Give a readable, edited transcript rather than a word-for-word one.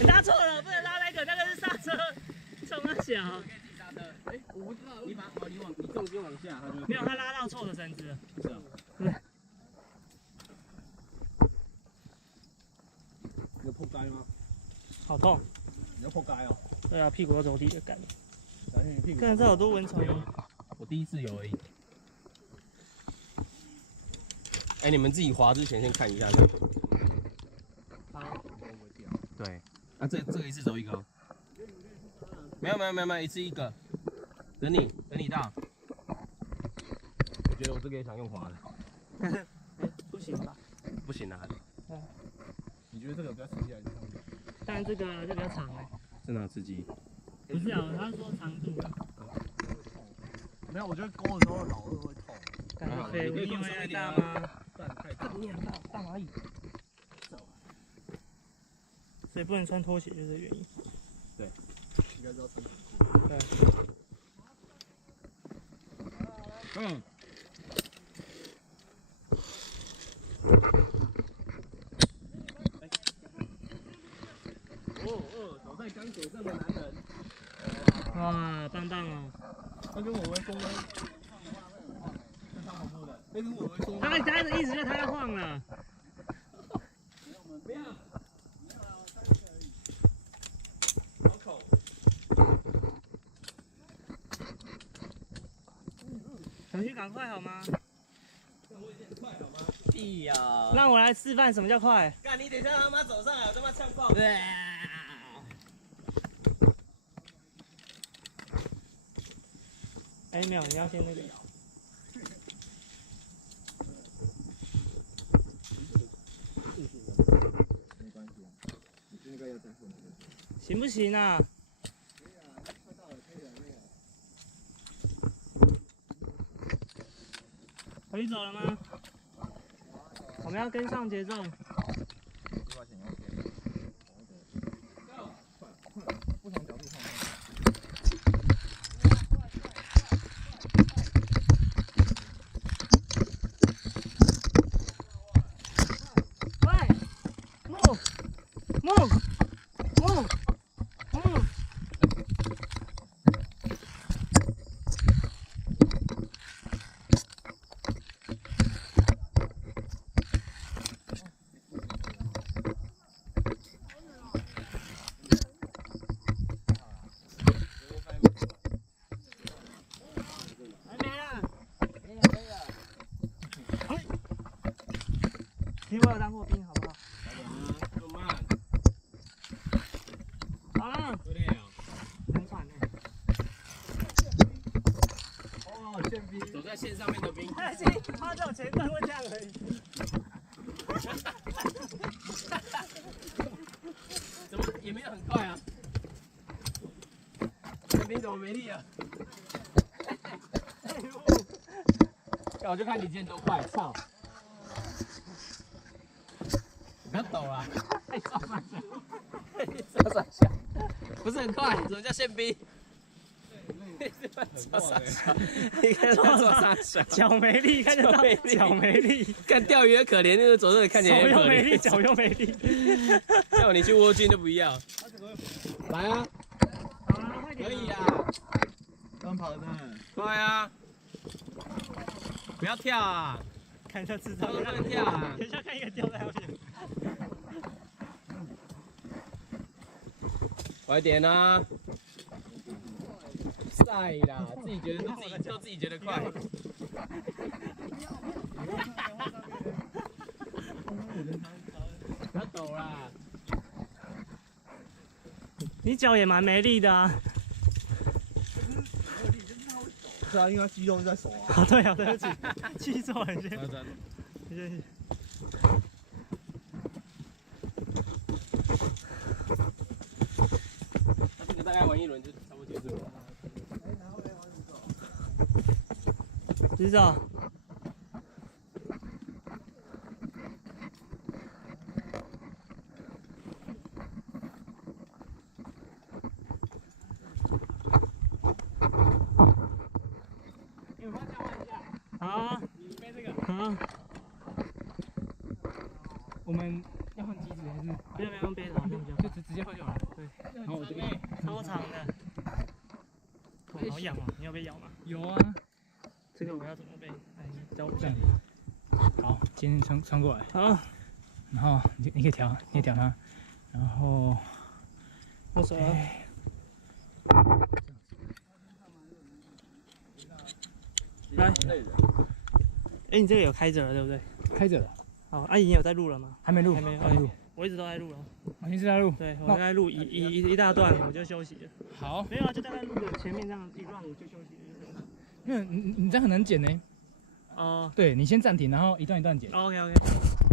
你拉错了，不能拉那个，那个是刹车，冲他小。刹车，哎，我不知道，你重心往下，它就没有，他拉到错的绳子了。是啊。对。你有破街吗？好痛。你要破街哦？对啊，屁股要着地的感觉。而且你屁股。看这好多蚊虫哦。我第一次有而已。哎，你们自己滑之前先看一下这个。好。对。啊，这个一次走一个。没有，一次一个。等你到。我觉得我这个也想用滑的。不行吧？不行啊。你觉得这个比较刺激还是长度？当然这个就比较长哎。是哪刺激？不是啊，他说长度。没有，我觉得勾的时候老二会痛。感觉飞力会太大吗？太大。你很大，大哪里？走。所以不能穿拖鞋，就是这个原因。对，应该是要穿。对。嗯。走在钢索上的男人。哇，棒棒哦！他跟我会说，那跟我会说。他的意思就是他要晃了。不要。好口。小旭，赶快好吗？让我有点快好吗？屁呀！让我来示范什么叫快。干你等一下他妈走上来，我他妈呛爆！哎，没有，你要先那个摇。没关系啊，你应该要再混。行不行啊？可以啊，快到了，可以了。小旭走了吗？我们要跟上节奏。不同角度看。其实我有当过兵，好不好？那么慢。好了。有点啊。很喘呢。哦，宪兵。走在线上面的兵。他只有前段会这样而已。怎么也没有很快啊？宪兵怎么没力啊？我就看你今天多快，操！不要抖啊！抓三下，不是很快，什么叫宪兵？抓三下，你看他抓三下，脚没力，看得到脚没力，干钓鱼也可怜，那个走路看起来手也可怜，又没力，脚又没力。叫你去蜗居就不要。来啊！好啊，快点！可以啊，刚跑的。快啊！不要跳啊！看一下智障，不能跳啊！等一下看一个掉在后面。快点啊！晒啦，自己觉得都自己觉得快。不要抖啦！你脚也蛮没力的啊。是啊，因为他肌肉在手啊。啊，对啊，对不起，记错了，先。你先。那这个大概玩一轮就差不多结束了。执照。好啊。你背这个。好。我们要换机子还是？不要用背的，好像比较就直接换就好了。对。然后我这个超长的，头好痒啊！你要被咬吗？有啊，这个我要怎么背？哎，教我这样子。好，今天穿过来，好，然后你可以调，它，然后我手啊。来，哎，你这个有开着了，对不对？开着了，好，阿姨你有在录了吗？还没录，还没有，还没录，我一直都在录了。你是在录？对，我在录一大段，我就休息了。好，没有啊，就大概录个前面这样一 round 我就休息了。因为你这样很难剪呢。哦对你先暂停，然后一段一段剪。 ，OK OK。